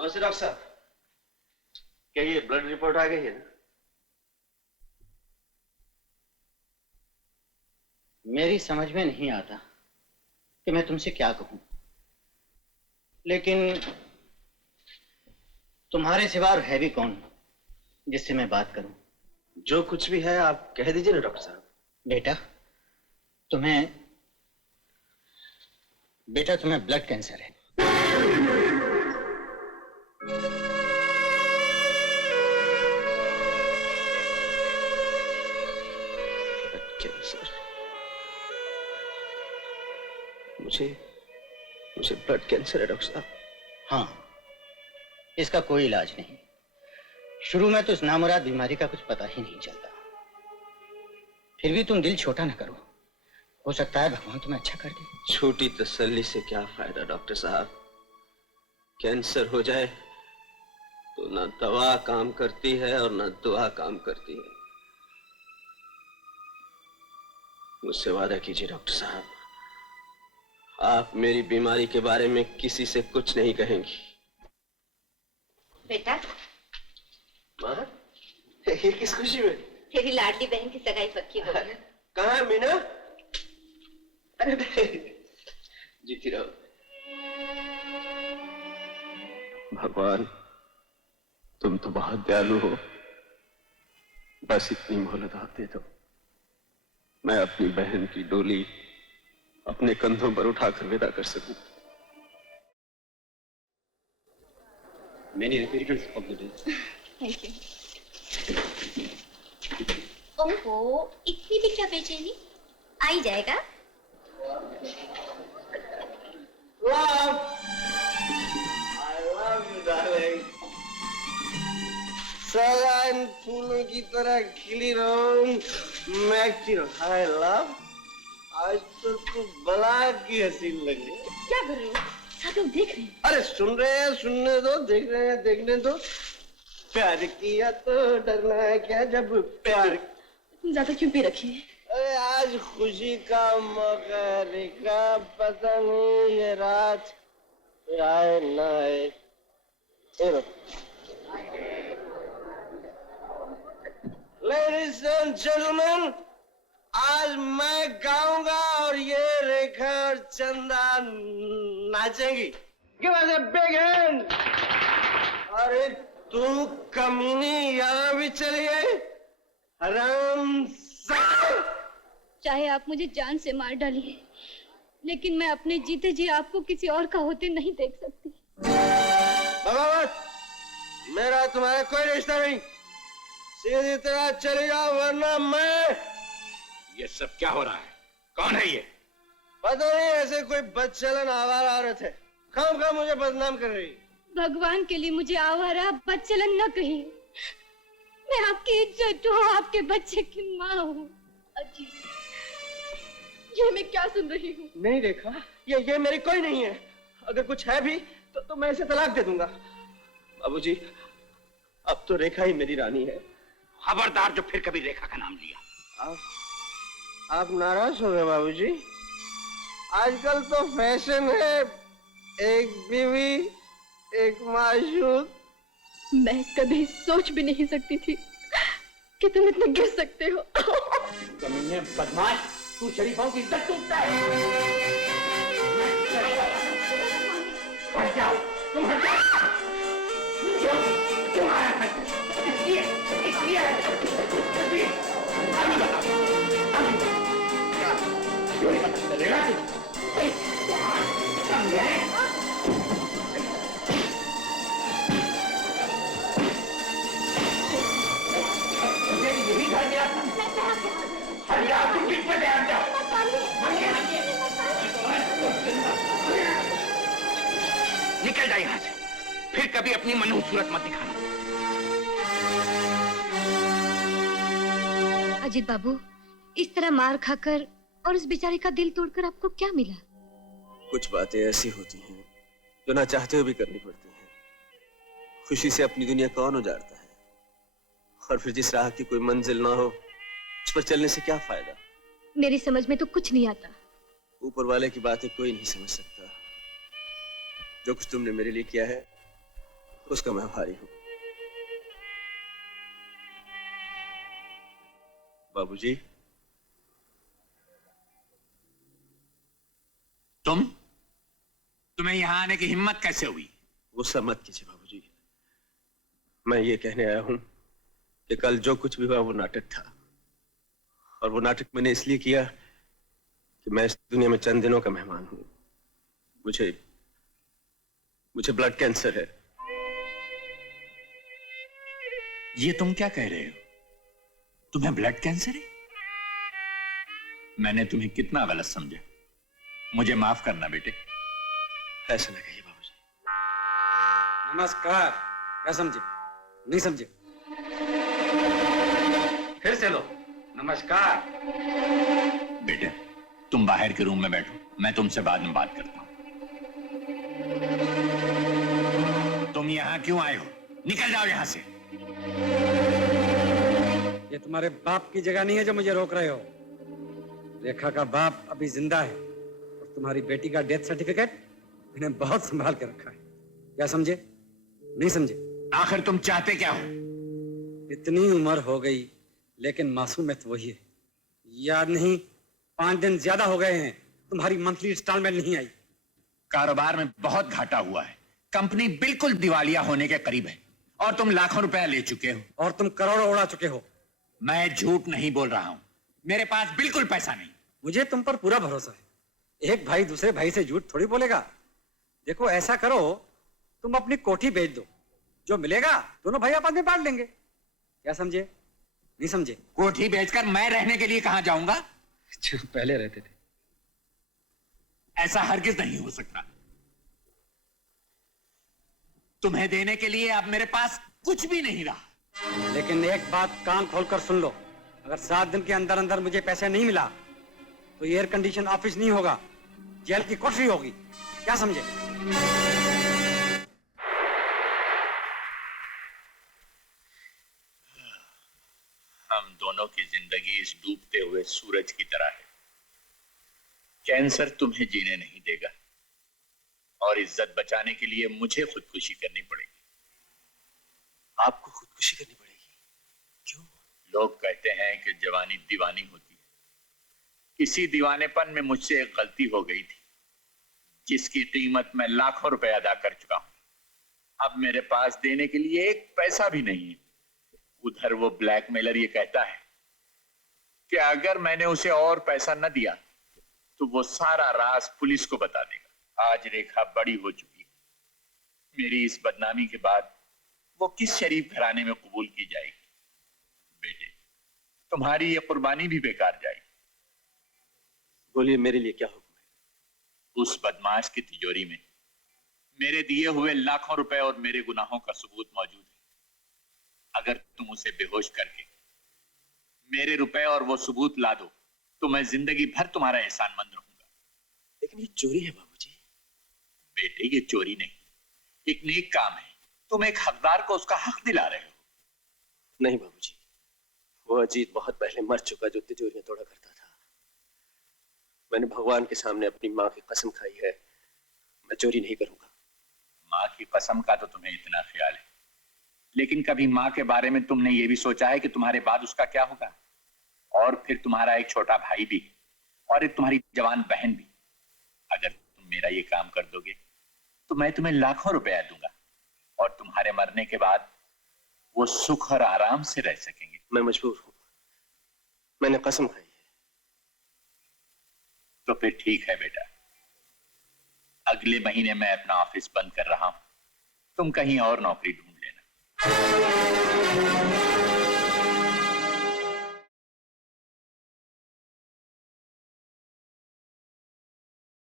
नमस्ते डॉक्टर साहब। क्या ये ब्लड रिपोर्ट आ गई है ना? मेरी समझ में नहीं आता कि मैं तुमसे क्या कहूं, लेकिन तुम्हारे सिवा और है भी कौन जिससे मैं बात करूं? जो कुछ भी है आप कह दीजिए ना डॉक्टर साहब। बेटा तुम्हें ब्लड कैंसर है। मुझे ब्लड कैंसर है डॉक्टर साहब। हाँ, इसका कोई इलाज नहीं। शुरू में तो इस नामुराद बीमारी का कुछ पता ही नहीं चलता। फिर भी तुम दिल छोटा न करो, हो सकता है भगवान तुम्हें अच्छा कर दे। छोटी तसल्ली से क्या फायदा डॉक्टर साहब? कैंसर हो जाए तो ना दवा काम करती है और ना दुआ काम करती है। मुझसे वादा कीजिए डॉक्टर साहब, आप मेरी बीमारी के बारे में किसी से कुछ नहीं कहेंगी। बेटा, माँ, ये किस खुशी में? तेरी लाडली बहन की सगाई पक्की हो गई। कहाँ है मीना? अरे जीती रहो। भगवान, तुम तो बहुत दयालु हो, बस इतनी मोहलत आप दे दो, मैं अपनी बहन की डोली अपने कंधों पर उठाकर विदा कर सकूं। Many repeats of the day. Thank you. ओहो, इतनी भी क्या बेचैनी? आ ही जाएगा। Love, I love you, darling. सदा इन फूलों की तरह खिली रहूं, महकती रहूं। Hi, love. आज तो तू बला की हसीन लगी। क्या कर रहे हो? सब लोग देख रहे हैं। अरे सुन रहे हैं, सुनने दो, देख रहे हैं, देखने दो। प्यार किया तो डरना है क्या जब प्यार। ज्यादा क्यों पी रखी है? अरे आज खुशी का मौका है रेखा, पता नहीं ये रात आए ना आए। Ladies and gentlemen, आज मैं गाऊंगा और ये रेखा और चंदा नाचेंगी। Give us a big hand। अरे तू कमीनी यहाँ भी चली गई? हराम। चाहे आप मुझे जान से मार डालिए, लेकिन मैं अपने जीते जी आपको किसी और का होते नहीं देख सकती। बगावत, मेरा तुम्हारा कोई रिश्ता नहीं, सीधी तरह चले जाओ वरना मैं। ये सब क्या हो रहा है? कौन है ये? पता नहीं, ऐसे कोई बदचलन आवारा औरत है, खामखा मुझे बदनाम कर रही। भगवान के लिए मुझे आवारा बदचलन न कहिए। मैं आपकी इज्जत हूँ, आपके बच्चे की माँ हूँ। अजी, ये मैं क्या सुन रही हूँ? नहीं रेखा, ये मेरी कोई नहीं है। अगर कुछ है भी तो मैं इसे तलाक दे दूंगा। बाबूजी, अब तो रेखा ही मेरी रानी है। खबरदार जो फिर कभी रेखा का नाम लिया। आप नाराज हो गए बाबूजी? आजकल तो फैशन है, एक बीवी एक माशूक। मैं कभी सोच भी नहीं सकती थी कि तुम इतने गिर सकते हो। कमीने बदमाश, तू शरीफों की इज्जत टूटता है। हट जाओ, तुम हट जाओ। क्यों आया है? इसलिए अभी बताओ, क्यों नहीं पता चलेगा? यही घर मेरा था। तुम किस पे ध्यान जाओ? निकल जाए यहाँ से, फिर कभी अपनी मनहूस सूरत मत दिखाना। अजीत बाबू, इस तरह मार खाकर और उस बेचारे का दिल तोड़कर आपको क्या मिला? कुछ बातें ऐसी होती हैं जो ना चाहते हुए भी करनी पड़ती हैं। खुशी से अपनी दुनिया कौन उजाड़ता है, और फिर जिस राह की कोई मंजिल ना हो उस पर चलने से क्या फायदा। मेरी समझ में तो कुछ नहीं आता। ऊपर वाले की बातें कोई नहीं समझ सकता। जो कुछ तुमने मेरे लिए किया है उसका मैं आभारी हूं। बाबूजी, तुम्हें यहां आने की हिम्मत कैसे हुई? गुस्सा मत कीजिए बाबूजी। मैं ये कहने आया हूं कि कल जो कुछ भी हुआ वो नाटक था, और वो नाटक मैंने इसलिए किया कि मैं इस दुनिया में चंद दिनों का मेहमान हूं। मुझे ब्लड कैंसर है। ये तुम क्या कह रहे हो? तुम्हें ब्लड कैंसर है? मैंने तुम्हें कितना गलत समझा। मुझे माफ करना बेटे। ऐसा ना कहिए बाबूजी। नमस्कार। क्या समझे? नहीं समझे? फिर से लो। नमस्कार। बेटे, तुम बाहर के रूम में बैठो, मैं तुमसे बाद में बात करता हूं। तुम यहां क्यों आए हो? निकल जाओ यहां से। ये तुम्हारे बाप की जगह नहीं है जो मुझे रोक रहे हो। रेखा का बाप अभी जिंदा है और तुम्हारी बेटी का डेथ सर्टिफिकेट मैंने बहुत संभाल के रखा है। क्या समझे? नहीं समझे? आखिर तुम चाहते क्या हो? इतनी उम्र हो गई लेकिन मासूमियत वही है। याद नहीं, 5 दिन ज्यादा हो गए हैं तुम्हारी मंथली इंस्टॉलमेंट नहीं आई। कारोबार में बहुत घाटा हुआ है। कंपनी बिल्कुल दिवालिया होने के करीब है और तुम लाखों रुपया ले चुके हो। और तुम करोड़ों उड़ा चुके हो। मैं झूठ नहीं बोल रहा हूं। मेरे पास बिल्कुल पैसा नहीं। मुझे तुम पर पूरा भरोसा है। एक भाई दूसरे भाई से झूठ थोड़ी बोलेगा। देखो, ऐसा करो, तुम अपनी कोठी बेच दो, जो मिलेगा दोनों भाई आपस में बांट लेंगे। क्या समझे? नहीं समझे? कोठी बेचकर मैं रहने के लिए कहां जाऊंगा? जो पहले रहते थे। ऐसा हरगिज नहीं हो सकता। तुम्हें देने के लिए अब मेरे पास कुछ भी नहीं रहा। लेकिन एक बात कान खोलकर सुन लो, अगर 7 दिन के अंदर अंदर मुझे पैसे नहीं मिला तो एयर कंडीशन ऑफिस नहीं होगा, जेल की कोठरी होगी। क्या समझे? हम दोनों की जिंदगी इस डूबते हुए सूरज की तरह है। कैंसर तुम्हें जीने नहीं देगा और इज्जत बचाने के लिए मुझे खुदकुशी करनी पड़ेगी। आपको खुदकुशी करनी पड़ेगी? क्यों? लोग कहते हैं कि जवानी दीवानी होती है। किसी दीवानेपन में मुझसे एक गलती हो गई थी जिसकी कीमत मैं लाखों रुपए अदा कर चुका हूं। अब मेरे पास देने के लिए एक पैसा भी नहीं है। उधर वो ब्लैकमेलर ये कहता है कि अगर मैंने उसे और पैसा न दिया तो वो सारा राज पुलिस को बता देगा। आज रेखा बड़ी हो चुकी है। मेरी इस बदनामी के बाद वो किस शरीफ घराने में कबूल की जाएगी? बेटे, तुम्हारी ये कुर्बानी भी बेकार जाएगी। बोलिए, मेरे लिए क्या हुक्म है? उस बदमाश की तिजोरी में मेरे दिए हुए लाखों रुपए और मेरे गुनाहों का सबूत मौजूद है। अगर तुम उसे बेहोश करके मेरे रुपए और वो सबूत ला दो तो मैं जिंदगी भर तुम्हारा एहसानमंद रहूंगा। लेकिन ये चोरी है बाबूजी। बेटे, ये चोरी नहीं, एक नेक काम है। तुम एक हकदार को उसका हक दिला रहे हो। नहीं बाबूजी, वो अजीत बहुत पहले मर चुका जो तिजोरियां तोड़ा करता था। मैंने भगवान के सामने अपनी माँ की कसम खाई है, मैं चोरी नहीं करूंगा। माँ की कसम का तो तुम्हें इतना ख्याल है, लेकिन कभी माँ के बारे में तुमने ये भी सोचा है कि तुम्हारे बाद उसका क्या होगा? और फिर तुम्हारा एक छोटा भाई भी और एक तुम्हारी जवान बहन भी। अगर तुम मेरा ये काम कर दोगे तो मैं तुम्हें लाखों रुपया दूंगा और तुम्हारे मरने के बाद वो सुख और आराम से रह सकेंगे। मैं मजबूर हूं, मैंने कसम खाई है। तो फिर ठीक है बेटा, अगले महीने मैं अपना ऑफिस बंद कर रहा हूं। तुम कहीं और नौकरी ढूंढ लेना।